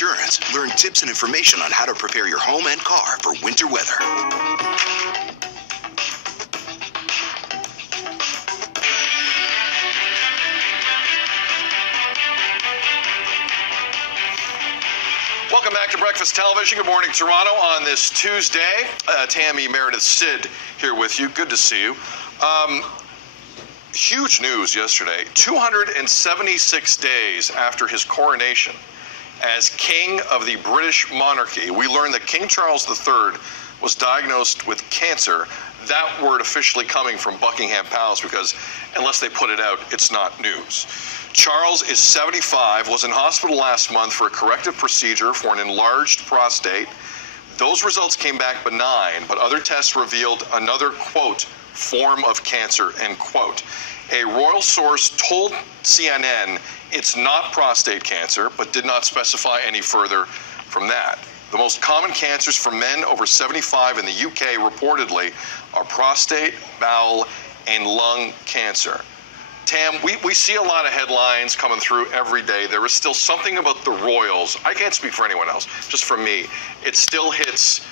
Insurance. Learn tips and information on how to prepare your home and car for winter weather. Welcome back to Breakfast Television. Good morning, Toronto, on this Tuesday. Tammy, Meredith, Sid here with you. Good to see you. Huge news yesterday. 276 days after his coronation as King of the British monarchy, we learned that King Charles III was diagnosed with cancer. That word officially coming from Buckingham Palace, because unless they put it out, it's not news. Charles is 75, was in hospital last month for a corrective procedure for an enlarged prostate. Those results came back benign, but other tests revealed another, quote, form of cancer, end quote. A royal source told CNN it's not prostate cancer, but did not specify any further from that. The most common cancers for men over 75 in the UK reportedly are prostate, bowel, and lung cancer. Tam, we see a lot of headlines coming through every day. There is still something about the royals. I can't speak for anyone else, just for me. It still hits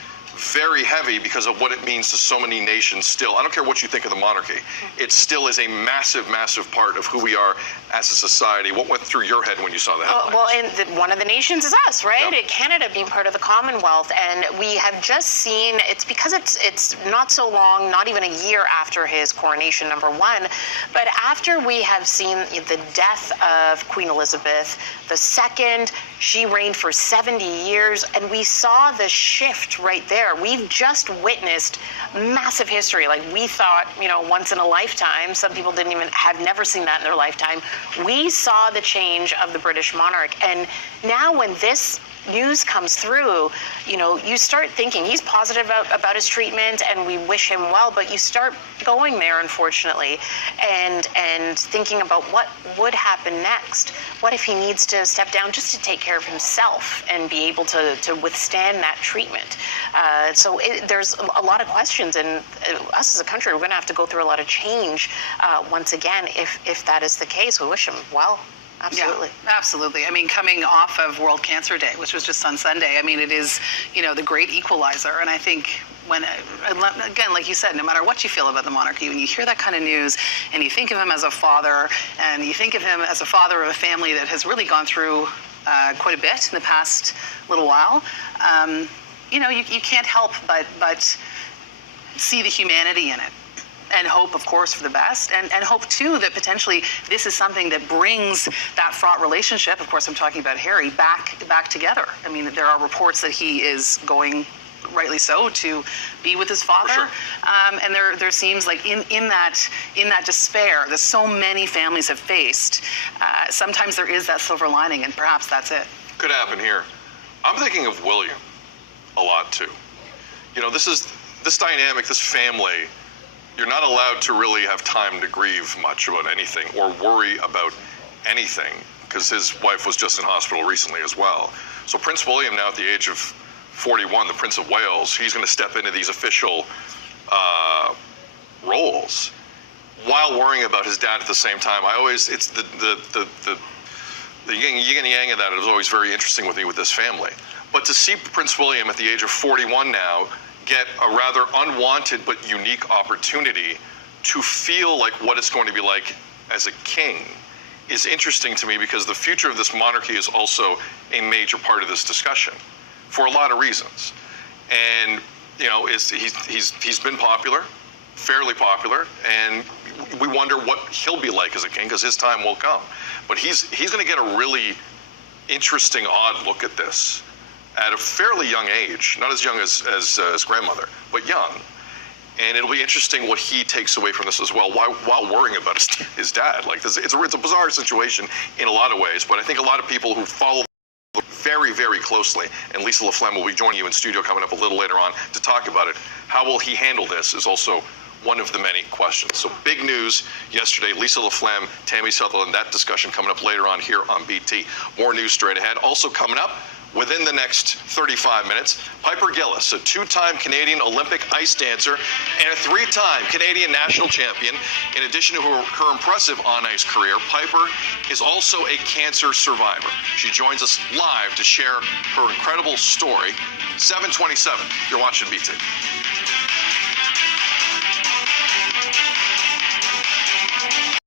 very heavy because of what it means to so many nations still. I don't care what you think of the monarchy. It still is a massive, massive part of who we are as a society. What went through your head when you saw the headlines? Well, and one of the nations is us, right? Yep. Canada being part of the Commonwealth. And we have just seen, it's because it's not so long, not even a year after his coronation, number one, but after we have seen the death of Queen Elizabeth II, she reigned for 70 years, and we saw the shift right there. We've just witnessed massive history. Like, we thought, once in a lifetime. Some people have never seen that in their lifetime. We saw the change of the British monarch. And now when this news comes through, you start thinking he's positive about his treatment, and we wish him well, but you start going there, unfortunately, and thinking about what would happen next. What if he needs to step down just to take care of himself and be able to withstand that treatment? So there's a lot of questions, and us as a country, we're going to have to go through a lot of change once again if that is the case. We wish him well. Absolutely. Yeah, absolutely. I mean, coming off of World Cancer Day, which was just on Sunday, I mean, it is, the great equalizer. And I think again, like you said, no matter what you feel about the monarchy, when you hear that kind of news and you think of him as a father, and you think of him as a father of a family that has really gone through quite a bit in the past little while, you can't help but see the humanity in it. And hope, of course, for the best, and hope, too, that potentially this is something that brings that fraught relationship, of course I'm talking about Harry, back together. I mean, there are reports that he is going, rightly so, to be with his father. Sure. And there seems like in that despair that so many families have faced, sometimes there is that silver lining, and perhaps that's it. Could happen here. I'm thinking of William a lot, too. This dynamic, this family, you're not allowed to really have time to grieve much about anything or worry about anything, because his wife was just in hospital recently as well. So Prince William, now at the age of 41, the Prince of Wales, he's going to step into these official roles while worrying about his dad at the same time. It's the yin and yang of that is always very interesting with me with this family. But to see Prince William at the age of 41 now get a rather unwanted but unique opportunity to feel like what it's going to be like as a king is interesting to me, because the future of this monarchy is also a major part of this discussion for a lot of reasons. And he's been popular, fairly popular, and we wonder what he'll be like as a king, because his time will come. But he's going to get a really interesting, odd look at this at a fairly young age, not as young as grandmother, but young. And it'll be interesting what he takes away from this as well, while worrying about his dad. Like, it's a bizarre situation in a lot of ways, but I think a lot of people who follow very, very closely, and Lisa LaFlemme will be joining you in studio coming up a little later on to talk about it. How will he handle this is also one of the many questions. So big news yesterday. Lisa LaFlemme, Tammy Sutherland, that discussion coming up later on here on BT. More news straight ahead. Also coming up, within the next 35 minutes. Piper Gillis, a two-time Canadian Olympic ice dancer and a three-time Canadian national champion. In addition to her impressive on-ice career, Piper is also a cancer survivor. She joins us live to share her incredible story. 7:27, you're watching BT.